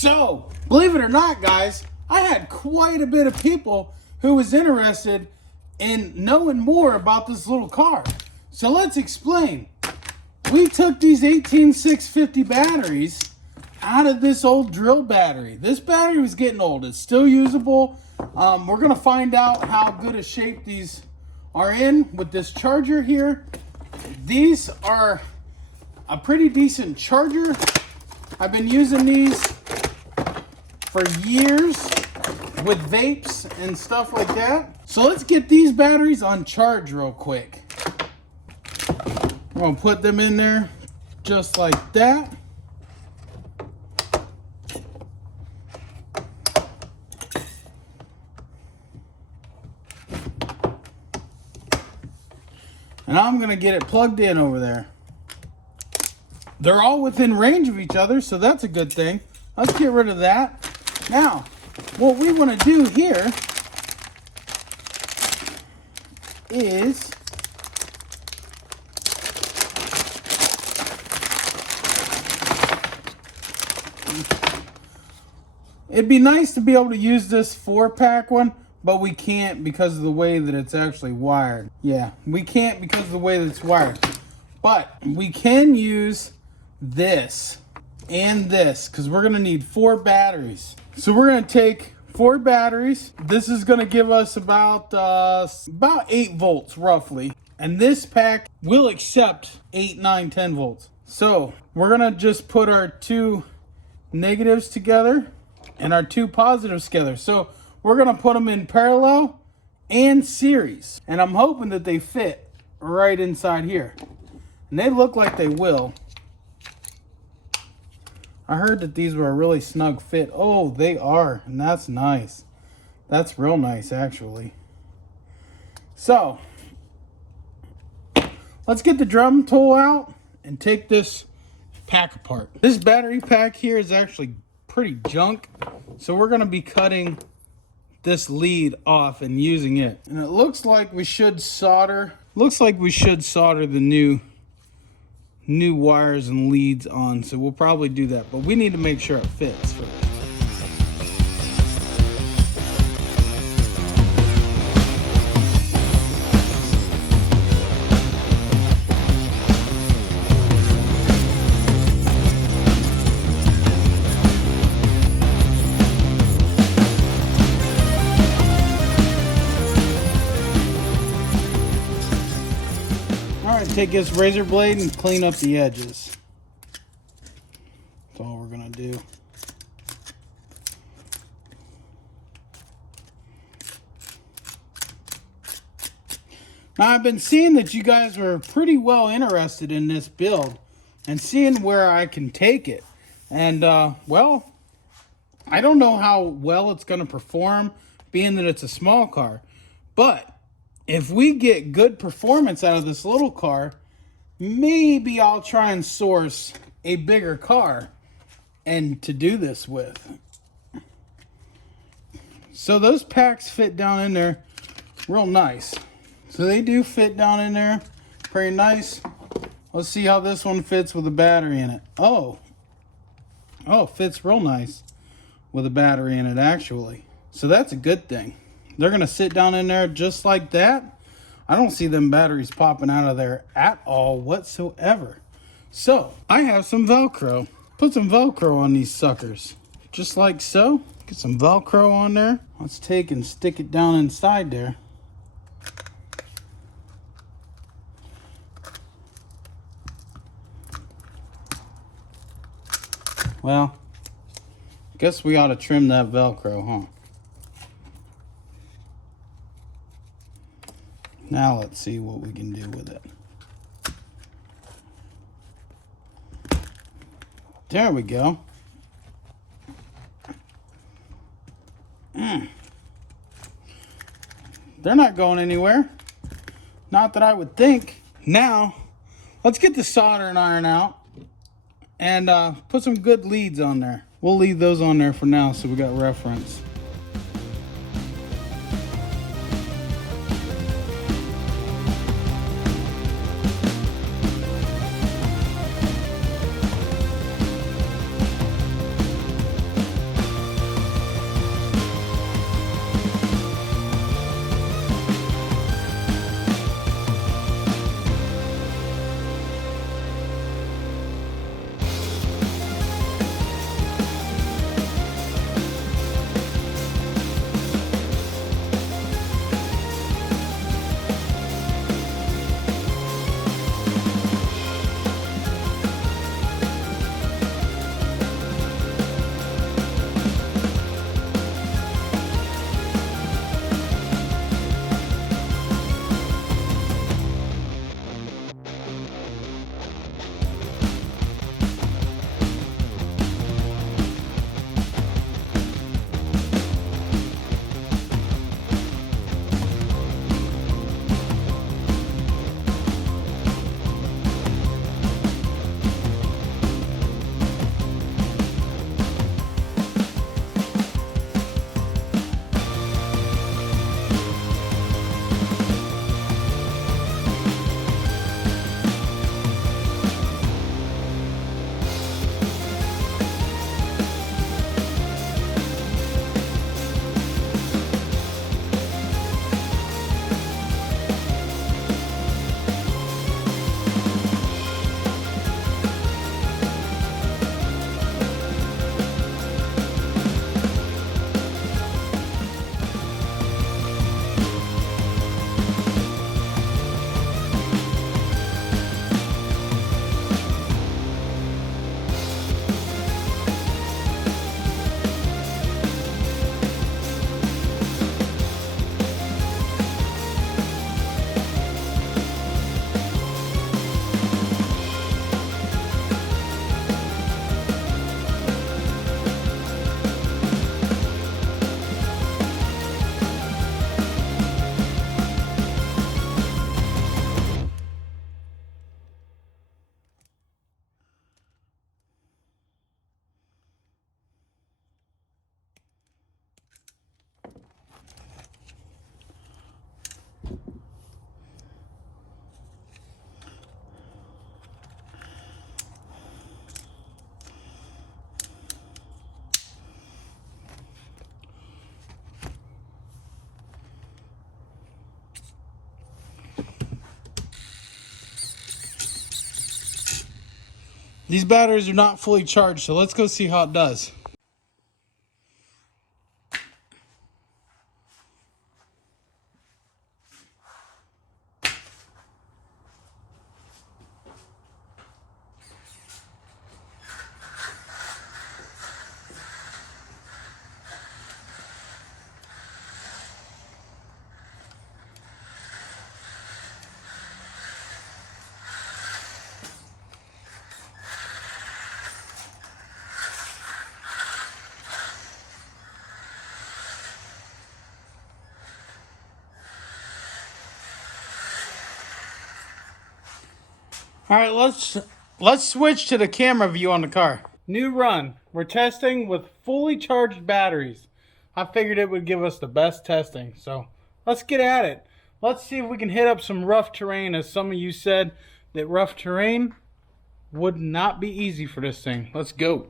So, believe it or not, guys, I had quite a bit of people who was interested in knowing more about this little car. So let's explain. We took these 18650 batteries out of this old drill battery. This battery was getting old. It's still usable. We're going to find out how good a shape these are in with this charger here. These are a pretty decent charger. I've been using these for years with vapes and stuff like that. So let's get these batteries on charge real quick. I'm gonna put them in there just like that. And I'm gonna get it plugged in over there. They're all within range of each other, so that's a good thing. Let's get rid of that. Now, what we want to do here is it'd be nice to be able to use this 4-pack one, but we can't because of the way that it's actually wired. Yeah, we can't because of the way that it's wired. But we can use this and this because we're going to need 4 batteries. So we're going to take 4 batteries. This is going to give us about 8 volts roughly. And this pack will accept 8, 9, 10 volts. So we're going to just put our 2 negatives together and our 2 positives together. So we're going to put them in parallel and series. And I'm hoping that they fit right inside here. And they look like they will. I heard that these were a really snug fit. Oh, they are. And that's nice. That's real nice, actually. So, let's get the drum tool out and take this pack apart. This battery pack here is actually pretty junk. So we're going to be cutting this lead off and using it. And it looks like we should solder. The new wires and leads on, so we'll probably do that, but we need to make sure it fits first. Take this razor blade and clean up the edges. That's all we're gonna do. Now I've been seeing that you guys were pretty well interested in this build and seeing where I can take it. And well, I don't know how well it's gonna perform being that it's a small car, but if we get good performance out of this little car, maybe I'll try and source a bigger car and to do this with. So those packs fit down in there real nice. So they do fit down in there pretty nice. Let's see how this one fits with a battery in it. Oh, fits real nice with a battery in it actually. So that's a good thing. They're going to sit down in there just like that. I don't see them batteries popping out of there at all whatsoever. So, I have some Velcro. Put some Velcro on these suckers. Just like so. Get some Velcro on there. Let's take and stick it down inside there. Well, guess we ought to trim that Velcro, huh? Now let's see what we can do with it. There we go. They're not going anywhere. Not that I would think. Now, let's get the soldering iron out and put some good leads on there. We'll leave those on there for now so we got reference. These batteries are not fully charged, so let's go see how it does. All right, let's switch to the camera view on the car. New run. We're testing with fully charged batteries. I figured it would give us the best testing, so let's get at it. Let's see if we can hit up some rough terrain, as some of you said that rough terrain would not be easy for this thing. Let's go.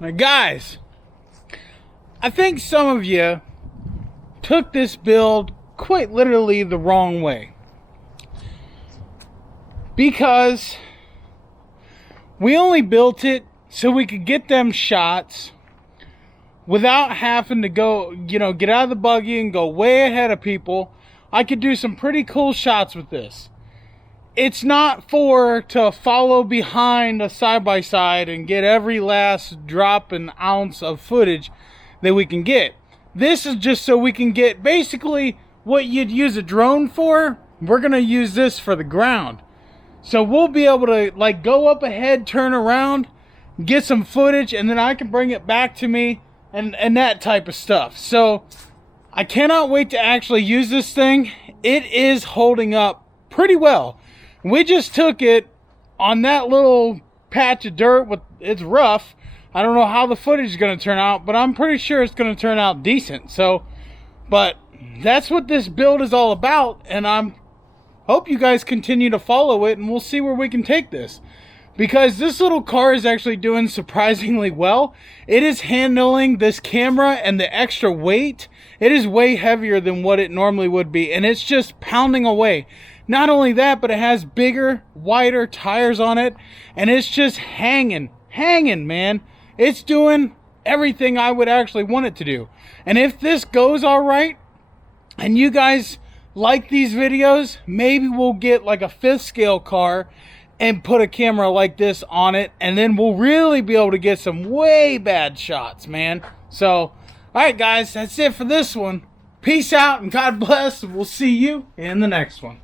Now guys, I think some of you took this build quite literally the wrong way. Because we only built it so we could get them shots without having to go, you know, get out of the buggy and go way ahead of people. I could do some pretty cool shots with this. It's not to follow behind a side-by-side and get every last drop and ounce of footage that we can get. This is just so we can get basically what you'd use a drone for. We're going to use this for the ground. So we'll be able to like go up ahead, turn around, get some footage, and then I can bring it back to me and that type of stuff. So I cannot wait to actually use this thing. It is holding up pretty well. We just took it on that little patch of dirt. It's rough. I don't know how the footage is going to turn out, but I'm pretty sure it's going to turn out decent. So, but that's what this build is all about, and hope you guys continue to follow it, and we'll see where we can take this. Because this little car is actually doing surprisingly well. It is handling this camera and the extra weight. It is way heavier than what it normally would be, and it's just pounding away. Not only that, but it has bigger, wider tires on it, and it's just hanging, man. It's doing everything I would actually want it to do. And if this goes all right, and you guys like these videos, maybe we'll get like a 5th scale car and put a camera like this on it, and then we'll really be able to get some way bad shots, man. So, all right, guys, that's it for this one. Peace out and God bless, and we'll see you in the next one.